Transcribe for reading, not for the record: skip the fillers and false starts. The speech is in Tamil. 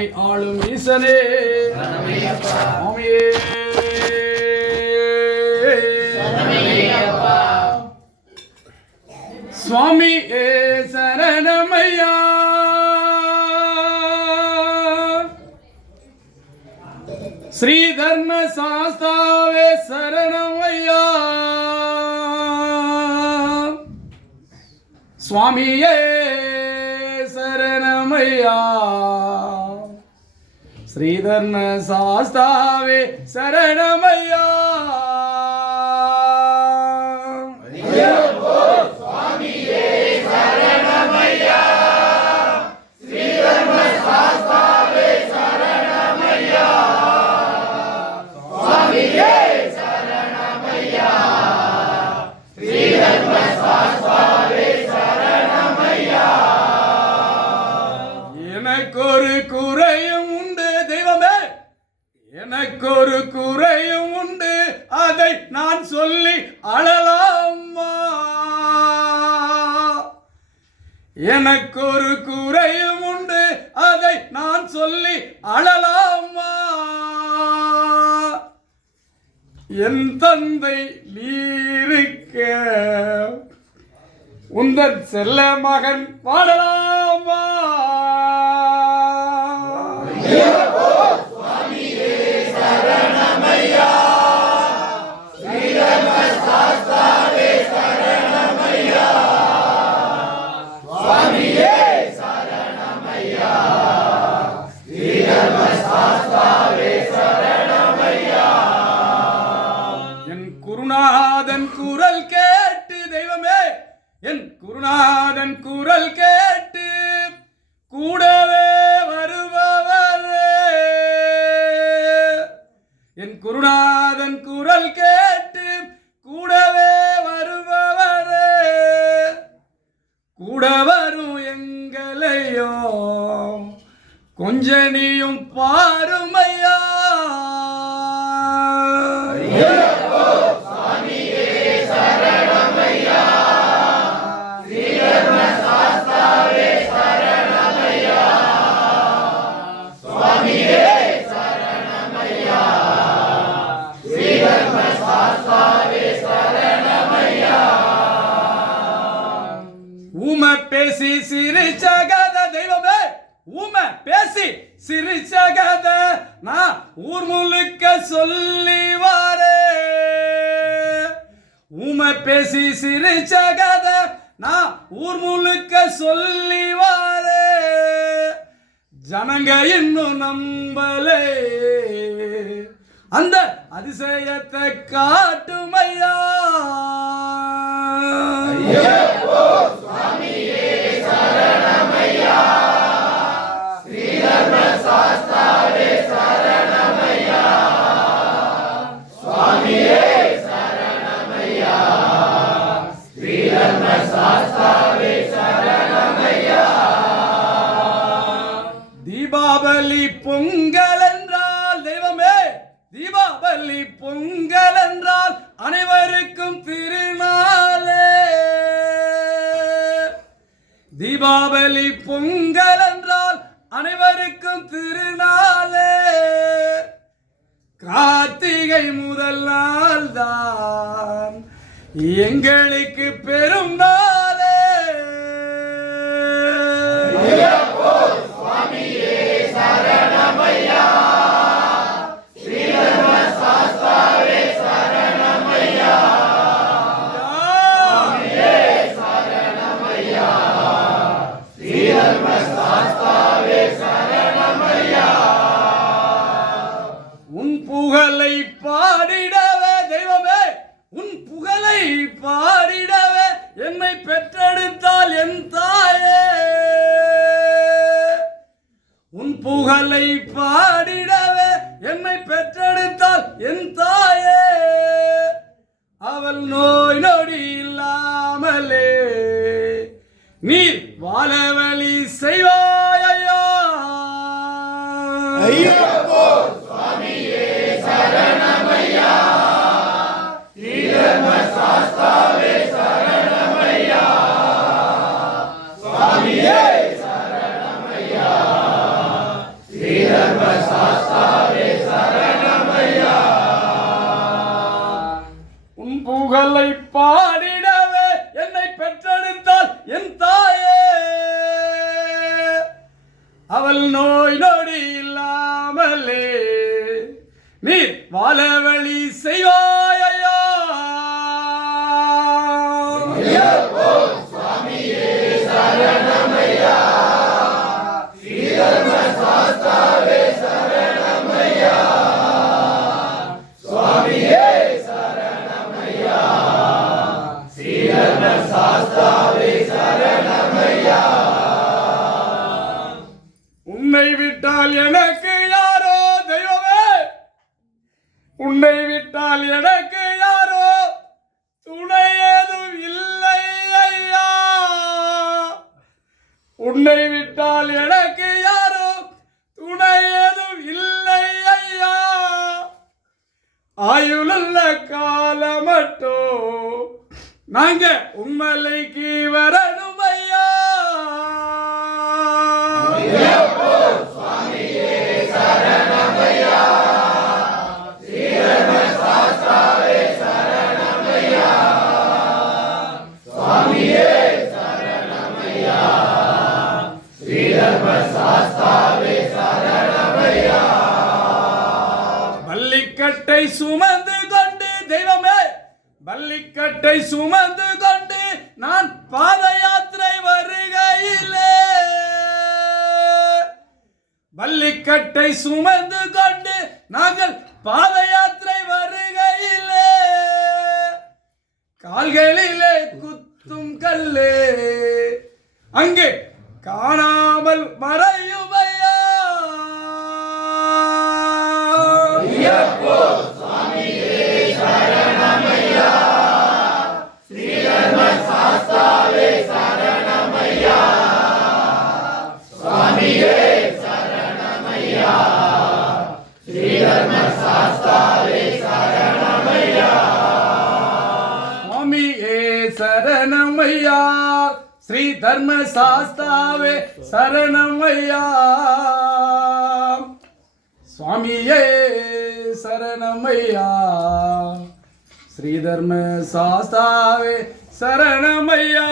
என்னை ஆளும் ஈசனே சுவாமியே சுவாமியே சரணமையா ஸ்ரீ தர்ம சாஸ்தாவே சரணமையா சுவாமியே சரணமையா ஸ்ரீ தர்ம சாஸ்தாவே சரணமையா எனக்கொரு குறையும் உண்டு தெய்வமே, எனக்கொரு குறையும் உண்டு, அதை நான் சொல்லி அழலாமா? எனக்கொரு குறையும் உண்டு, அதை நான் சொல்லி அழலாமா? என் தந்தை நீருக்க உந்தன் செல்ல மகன் பாடலாமா? என் குருநாதன் குரல் கேட்டு தெய்வமே, என் குருநாதன் குரல் கேட்டு கூடவே வருபவரே, என் குருநாதன் குரல் கேட்டு கூடவே வருபவரே, கூட வரும் எங்களையோ கொஞ்ச நீயும் பாருமையா? ஊமை பேசி சிரிச்சகத தெய்வமே, ஊமை பேசி சிரிச்சகத நான் ஊர் முழுக்க சொல்லி வாரே. ஊமை பேசி சிரிச்சகத நான் ஊர் முழுக்க சொல்லி வாரே. ஜனங்க இன்னும் நம்பலே, அந்த அதிசயத்தை காட்டுமையா? தீபாவளி பொங்கல் என்றால் தெய்வமே, தீபாவளி பொங்கல் என்றால் அனைவருக்கும் திருநாளே. தீபாவளி பொங்கல் என்றால் அனைவருக்கும் திருநாளே. கார்த்திகை முதல் நாள் தான் எங்களுக்கு பெரும் நாளே. உன் புகழை பாடிடவே தெய்வமே, உன் புகழை பாடிடவே என்னை பெற்றெடுத்தால் என் தாயே. உன் புகழை பாடிடவே என்னை பெற்றெடுத்தால் என் தாயே. அவள் நோய் நொடி இல்லாமலே நீர் வாழ வழி செய்வாயா? ஐயப்போ சுவாமியே சரணமையா, ஸ்ரீ தர்ம சாஸ்தாவே சரணமையா, சுவாமியே சரணமையா, ஸ்ரீ அவள் நோய் நொடி இல்லாமலே நீர் வாழ வழி செய்வாயா உன்னை விட்டால் எனக்கு யாரோ தெய்வமே, உன்னை விட்டால் எனக்கு யாரோ துணை ஏதும் இல்லை ஐயா. உன்னை விட்டால் எனக்கு யாரோ துணை ஏதும் இல்லை ஐயா. ஆயுளுள்ள காலம் மட்டும் நாங்க உம்மலைக்கு வரணும் ஐயா. பள்ளிக்கட்டை சுமந்து கொண்டு தெய்வமே, பள்ளிக்கட்டை சுமந்து கொண்டு நான் பாத யாத்திரை வருகையிலே, பள்ளிக்கட்டை சுமந்து கொண்டு நாங்கள் பாத யாத்திரை வருகையிலே, கால்களிலே குத்தும் கல்லே அங்கே காணாமல் மறையும் ஐயா. சரணமையா ஸ்ரீ தர்ம சாஸ்தாவே சரணமையா. சுவாமியே சரணமையா ஸ்ரீ தர்ம சாஸ்தாவே சரணமையா.